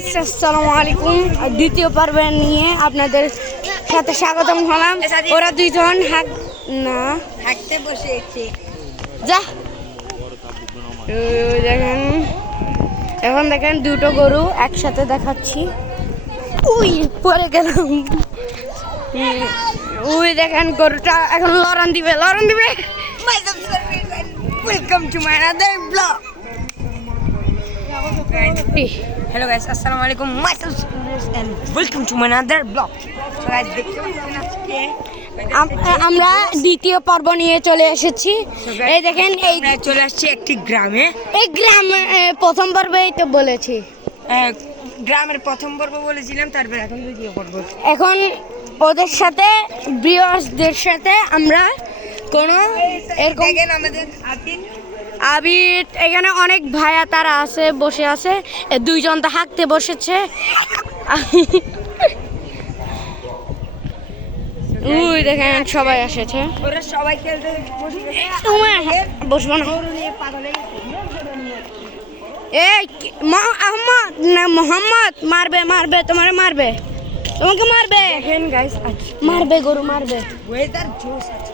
Guys আসসালামু আলাইকুম। দ্বিতীয় পর্বে নিয়ে আপনাদের সাথে স্বাগতম হলাম। ওরা দুইজন হাঁটতে বসেছে। যা দেখেন, এখন দেখেন দুটো গরু একসাথে দেখাচ্ছি। উই পরে গেলাম। উই দেখেন গরুটা এখন লড়ন দিবে। Welcome to my other blog. Hello guys, assalamu alaikum. Myself and welcome to my another vlog. So guys, দেখতে পাচ্ছেন আজকে আমরা দ্বিতীয় পর্ব নিয়ে চলে এসেছি। এই দেখেন, এই আমরা চলে আসছি একটি গ্রামে। এই গ্রামে প্রথম পর্বেই তো বলেছি, গ্রামের প্রথম পর্ব বলেছিলাম, তারপর এখন দ্বিতীয় পর্ব। এখন ওদের সাথে ভিউয়ার্সদের সাথে আমরা কোনো এরকম দেখেন আমাদের আবির এখানে অনেক ভাইয়া তারা আছে, বসে আছে। দুইজন তো হাঁকতে বসেছে। উই দেখেন সবাই এসেছে। ওরা সবাই খেলতে বসবো না। এই আহমদ না মোহাম্মদ মারবে তোমারে তোমাকে মারবে। দেখেন গাইস, মারবে গরু মারবে। ওয়েদার জোস আছে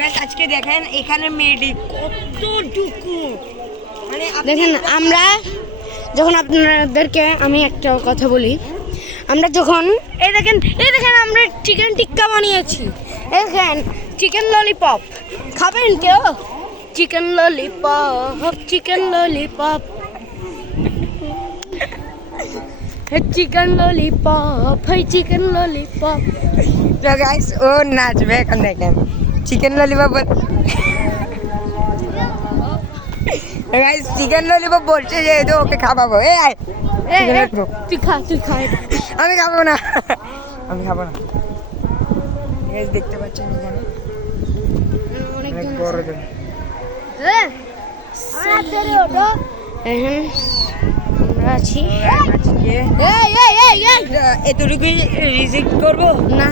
গাইস। আজকে দেখেন এখানে মেডি কতটুকু, মানে দেখেন আমরা যখন আপনাদেরকে আমি একটা কথা বলি, আমরা যখন এই দেখেন আমরা চিকেন টিক্কা বানিয়েছি। এই দেখেন চিকেন ললিপপ খাবেন কেউ? Chicken lollipop chicken lollipop chicken lollipop. তো গাইস ও নাচবে এখন। দেখেন chicken lollipop guys, chicken lollipop বলছে যে তো ওকে খাওয়াবো। তুই খা আমি খাবো না গাইস, দেখতে পাচ্ছেন এখানে অনেক বড় জন। আমরা আছি এতটুকুই রিজেক্ট করবো না,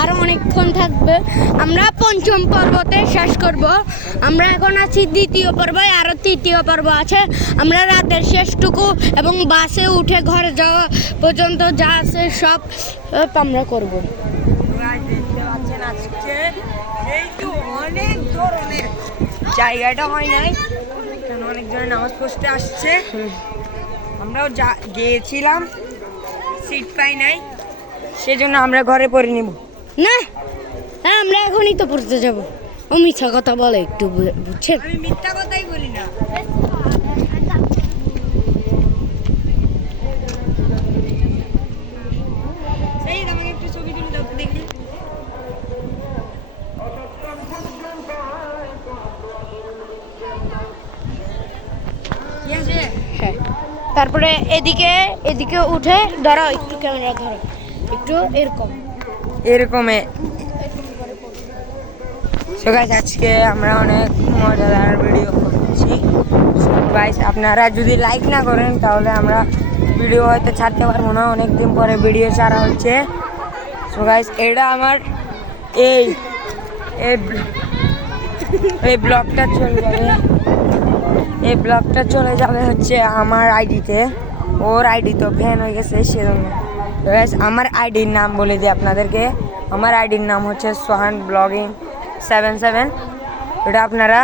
আরো অনেকক্ষণ থাকবে। আমরা পঞ্চম পর্বতে শেষ করব। আমরা এখন আছি দ্বিতীয় পর্বে, আরো তৃতীয় পর্ব আছে। আমরা রাতের শেষটুকু এবং বাসে উঠে ঘরে যাওয়া পর্যন্ত যা আছে সব আমরা করব। দেখতে পাচ্ছেন আজকে এই তো অনেক ধরনের জায়গাটা হয় নাই, কারণ অনেকজনের নামাজ পড়তে আসছে। আমরাও গিয়েছিলাম, সিট পাই নাই, সেজন্য আমরা ঘরে পড়ে নিব না। হ্যাঁ, আমরা এখনই তো পড়তে যাব। ও মিথ্যা কথা বলে একটু, বুঝছেন? আমি মিথ্যা কথাই বলি না। সেই আমাকে একটু ছবি তুলে দাও তো দেখি। কি আছে? হ্যাঁ, তারপরে এদিকে উঠে ধরো, একটু ক্যামেরা ধরো, একটু এরকমে। সো গাইস, আজকে আমরা অনেক মজাদার ভিডিও করছি। গাইস, আপনারা যদি লাইক না করেন তাহলে আমরা ভিডিও হয়তো ছাড়তে পারবো না। অনেক দিন পরে ভিডিও ছাড়া হচ্ছে। সো গাইস, এটা আমার এই ব্লগটা চলে যাবে হচ্ছে আমার আইডিতে। ওর আইডি তো ব্যান হয়ে গেছে, সেজন্য। আমার আইডির নাম বলে দিই আপনাদেরকে। আমার আইডির নাম হচ্ছে সোহান ব্লগিং 77। এটা আপনারা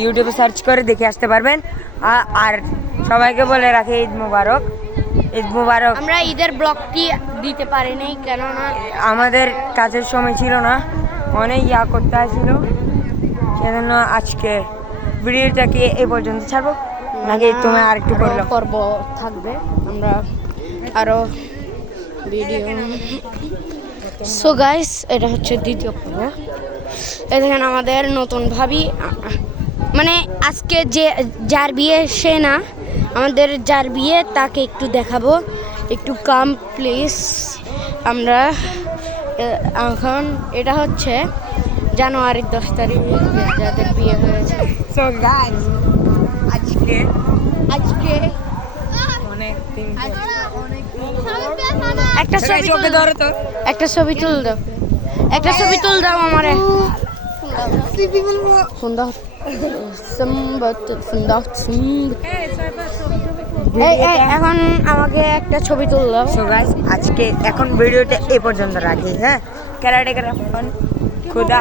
ইউটিউবে সার্চ করে দেখে আসতে পারবেন। আর সবাইকে বলে রাখি ঈদ মুবারক। আমরা ঈদের ব্লগটি দিতে পারিনি, কেননা আমাদের কাজের সময় ছিল না, অনেক করতে আসছিল, সেজন্য আজকে ভিডিওটাকে এই পর্যন্ত ছাড়বো। নাকি তুমি আর একটু পর্ব থাকবে, আমরা আরো ভিডিও। সো গাইস, এটা হচ্ছে দ্বিতীয় পর্ব। এই দেখেন আমাদের নতুন ভাবি, মানে আজকে যার বিয়ে সে না, আমাদের যার বিয়ে তাকে একটু দেখাবো। একটু কাম প্লিজ। আমরা এখন এটা হচ্ছে জানুয়ারির 10 তারিখ যাদের বিয়ে হয়েছে। সো গাইস, আজকে অনেক দিন একটা ছবি তুল দাও আমারে। ফোন দাও। এখন আমাকে একটা ছবি তুললো। সো গাইস আজকে এখন ভিডিওটা এই পর্যন্ত রাখি, হ্যাঁ। ক্যারাটে খুদা।